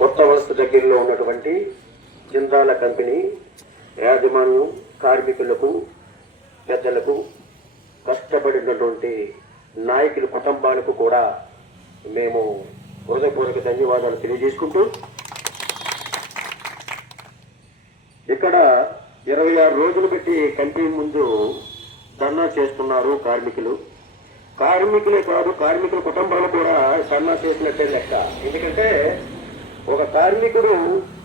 కొత్త వస్తు దగ్గరలో ఉన్నటువంటి జిందాల కంపెనీ యాజమాన్యం, కార్మికులకు, పెద్దలకు, కష్టపడినటువంటి నాయకుల కుటుంబాలకు కూడా మేము హృదయపూర్వక ధన్యవాదాలు తెలియజేసుకుంటూ, ఇక్కడ 26 రోజులు పెట్టి కంపెనీ ముందు ధర్నా చేస్తున్నారు కార్మికులే కాదు, కార్మికుల కుటుంబాలు కూడా ధర్నా చేసినట్టే లెక్క. ఎందుకంటే ఒక కార్మికుడు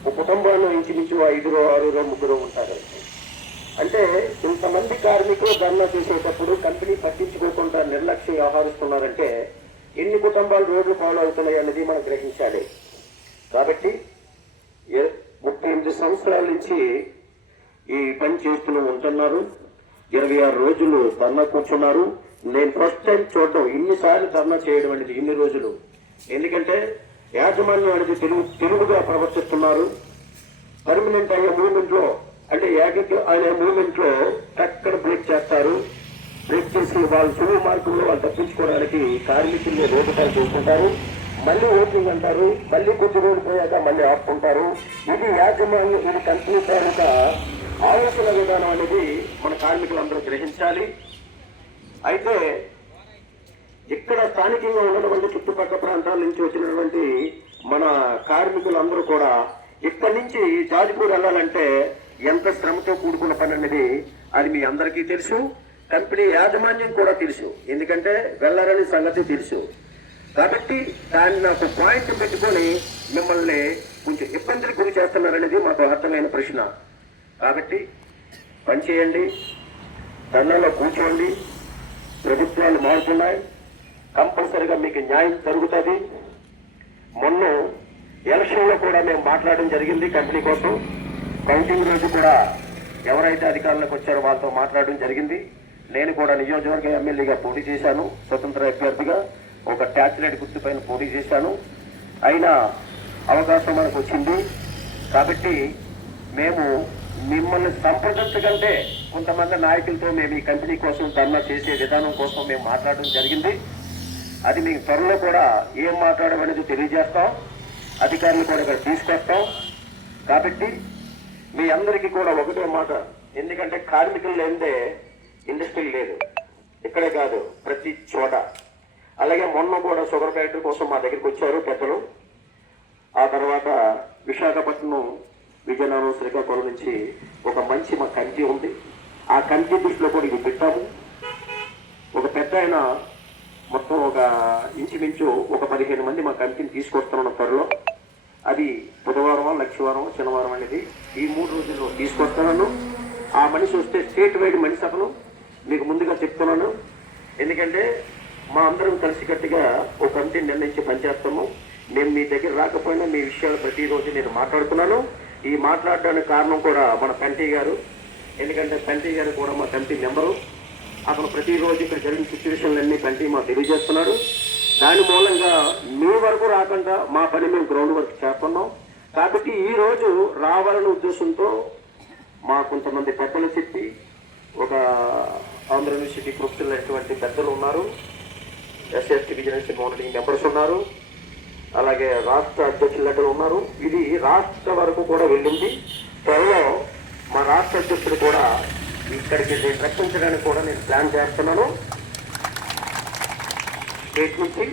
ఒక కుటుంబంలో ఇంచుమించు 5, 6, 3 ఉంటారు. అంటే ఇంతమంది కార్మికులు ధర్నా చేసేటప్పుడు కంపెనీ పట్టించుకోకుండా నిర్లక్ష్యం వ్యవహరిస్తున్నారంటే ఎన్ని కుటుంబాలు రోడ్లు పాలు అవుతున్నాయి అన్నది మనం గ్రహించాలి. కాబట్టి 38 సంవత్సరాల నుంచి ఈ పని చేస్తూనే ఉంటున్నారు. 26 రోజులు ధర్నా కూర్చున్నారు. నేను ఫస్ట్ టైం చూడడం, ఇన్నిసార్లు ధర్నా చేయడం అనేది ఇన్ని రోజులు. ఎందుకంటే యాజమాన్యం అనేది తెలుగుగా ప్రవర్తిస్తున్నారు. పర్మనెంట్ అయ్యే మూవ్మెంట్ లో, అంటే ఏకైక అనే మూవ్మెంట్ లో టక్కన బ్రేక్ చేస్తారు. బ్రేక్ చేసి వాళ్ళు సులువు మార్కుల్లో వాళ్ళు తప్పించుకోవడానికి కార్మికులు రోడ్డుపై చూసుకుంటారు. మళ్ళీ ఓటింగ్ అంటారు, మళ్ళీ కొద్ది రోజులు పోయాక మళ్ళీ ఆపుకుంటారు. ఇది యాజమాన్యం, ఇది కంపెనీ తాలూక ఆలోచన విధానం అనేది మన కార్మికులందరూ గ్రహించాలి. అయితే ఇక్కడ స్థానికంగా ఉన్నటువంటి చుట్టుపక్కల ప్రాంతాల నుంచి వచ్చినటువంటి మన కార్మికులందరూ కూడా ఇక్కడి నుంచి జాజిపూర్ వెళ్ళాలంటే ఎంత శ్రమతో కూడుకున్న పని అనేది అది మీ అందరికీ తెలుసు. కంపెనీ యాజమాన్యం కూడా తెలుసు, ఎందుకంటే వెళ్ళాలని సంగతి తెలుసు. కాబట్టి దాన్ని నాకు పాయింట్ పెట్టుకొని మిమ్మల్ని కొంచెం ఇబ్బందులు గురి చేస్తున్నారనేది మాకు అర్థమైన ప్రశ్న. కాబట్టి పనిచేయండి, ధర్నాలో కూర్చోండి. ప్రభుత్వాలు మారుతున్నాయి, కంపల్సరిగా మీకు న్యాయం జరుగుతుంది. మొన్న ఎలక్షన్లో కూడా మేము మాట్లాడడం జరిగింది కంపెనీ కోసం. కౌంటింగ్ రోజు కూడా ఎవరైతే అధికారంలోకి వచ్చారో వాళ్ళతో మాట్లాడడం జరిగింది. నేను కూడా నియోజకవర్గ ఎమ్మెల్యేగా పోటీ చేశాను, స్వతంత్ర అభ్యర్థిగా ఒక ట్యాక్స్ రేట్ గుర్తు పైన పోటీ చేశాను. అయినా అవకాశం మనకు వచ్చింది. కాబట్టి మేము మిమ్మల్ని సంప్రదించకంటే కొంతమంది నాయకులతో మేము ఈ కంపెనీ కోసం ధర్నా చేసే విధానం కోసం మేము మాట్లాడడం జరిగింది. అది మీకు త్వరలో కూడా ఏం మాట్లాడమనేది తెలియజేస్తాం, అధికారులు కూడా ఇక్కడ తీసుకొస్తాం. కాబట్టి మీ అందరికీ కూడా ఒకటే మాట, ఎందుకంటే కార్మికులు లేనిదే ఇండస్ట్రీ లేదు, ఇక్కడే కాదు ప్రతి చోట. అలాగే మొన్న కూడా షుగర్ ఫ్యాక్టరీ కోసం మా దగ్గరికి వచ్చారు పెద్దలు. ఆ తర్వాత విశాఖపట్నం, విజయనగరం, శ్రీకాకుళం నుంచి ఒక మంచి మా కమిటీ ఉంది. ఆ కమిటీ దృష్టిలో కూడా ఇది పెట్టాము. ఒక పెద్ద ఆయన మొత్తం ఒక ఇంచుమించు ఒక 15 మంది మా కమిటీని తీసుకొస్తున్నాం త్వరలో. అది బుధవారం, లక్షవారం, శనివారం అనేది ఈ 3 రోజుల్లో తీసుకొస్తున్నాను. ఆ మనిషి వస్తే స్టేట్ వైడ్ మనిషి అతను, మీకు ముందుగా చెప్తున్నాను. ఎందుకంటే మా అందరం కలిసికట్టుగా ఒక కమిటీ నిర్ణయించి పనిచేస్తాము. నేను మీ దగ్గర రాకపోయినా మీ విషయాలు ప్రతిరోజు నేను మాట్లాడుతున్నాను. ఈ మాట్లాడడానికి కారణం కూడా మన పెంటీ గారు, ఎందుకంటే పెంటీ గారు కూడా మా కమిటీ మెంబరు. అతను ప్రతిరోజు ఇక్కడ జరిగిన సిచ్యువేషన్లన్నీ పెంటీ మాకు తెలియజేస్తున్నాడు. దాని మూలంగా మీ వరకు రాకుండా మా పని మేము గ్రౌండ్ వర్క్ చేస్తున్నాం. కాబట్టి ఈ రోజు రావాలనే ఉద్దేశంతో మా కొంతమంది పెద్దలు చెప్పి, ఒక ఆంధ్ర యూనివర్సిటీ ప్రొఫెసర్లు అటువంటి పెద్దలు ఉన్నారు, ఎస్ఎస్టీ విజిలెన్స్ మానిటరింగ్ మెంబర్స్ ఉన్నారు, అలాగే రాష్ట్ర అధ్యక్షులు ఉన్నారు. ఇది రాష్ట్ర వరకు కూడా వెళ్ళింది. త్వరలో మా రాష్ట్ర అధ్యక్షుడు కూడా ఇక్కడికి రక్షించడానికి కూడా నేను ప్లాన్ చేస్తున్నాను. స్టేట్ నుంచి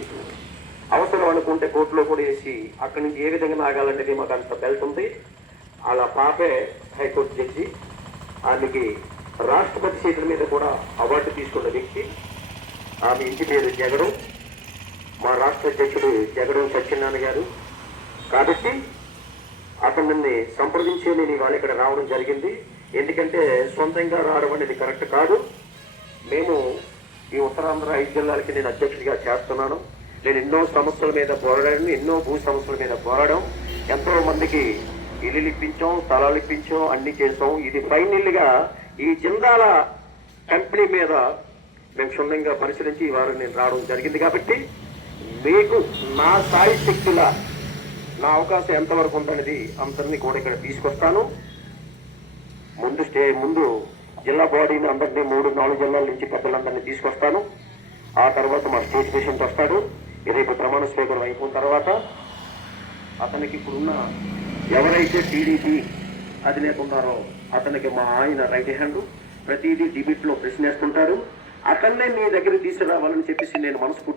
అవసరం అనుకుంటే కోర్టులో కూడా వేసి అక్కడి నుంచి ఏ విధంగా ఆగాలనేది మాకు అంత బెల్ట్ ఉంది. అలా పాపే హైకోర్టు జడ్జి, ఆమెకి రాష్ట్రపతి చేతుల మీద కూడా అవార్డు తీసుకున్న వ్యక్తి. ఆమె ఇంటి పేరు జగడం, మా రాష్ట్ర అధ్యక్షుడు జగడం సత్యనారాయణ గారు. కాబట్టి అతన్ని సంప్రదించే నేను ఇవాళ ఇక్కడ రావడం జరిగింది. ఎందుకంటే సొంతంగా రావడం అనేది కరెక్ట్ కాదు. మేము ఈ ఉత్తరాంధ్ర 5 జిల్లాలకి నేను అధ్యక్షుడిగా చేస్తున్నాను. నేను ఎన్నో సమస్యల మీద పోరాడాను, ఎన్నో భూ సమస్యల మీద పోరాడాం. ఎంతో మందికి ఇల్లు ఇప్పించాం, స్థలాలు ఇప్పించాం, అన్ని చేసాం. ఇది ఫైనల్గా ఈ జిందాల కంపెనీ మీద మేము క్షుణ్ణంగా పరిశీలించి ఈ వారం నేను రావడం జరిగింది. కాబట్టి మీకు నా స్థాయి శక్తుల నా అవకాశం ఎంతవరకు ఉందనేది అందరినీ కూడా ఇక్కడ తీసుకొస్తాను. ముందు జిల్లా బాడీని అందరినీ 3-4 జిల్లాల నుంచి పెద్దలందరినీ తీసుకొస్తాను. ఆ తర్వాత మా స్టేట్ పేషెంట్ వస్తాడు. రేపు ప్రమాణ స్వీకారం అయిపోయిన తర్వాత అతనికి ఇప్పుడున్న ఎవరైతే టీడీపీ అధినేత ఉన్నారో అతనికి మా ఆయన రైట్ హ్యాండ్ ప్రతిదీ డిబేట్లో ప్రశ్నిస్తుంటారు. అతన్నే మీ దగ్గరికి తీసుకురావాలని చెప్పేసి నేను మనస్ఫూర్తి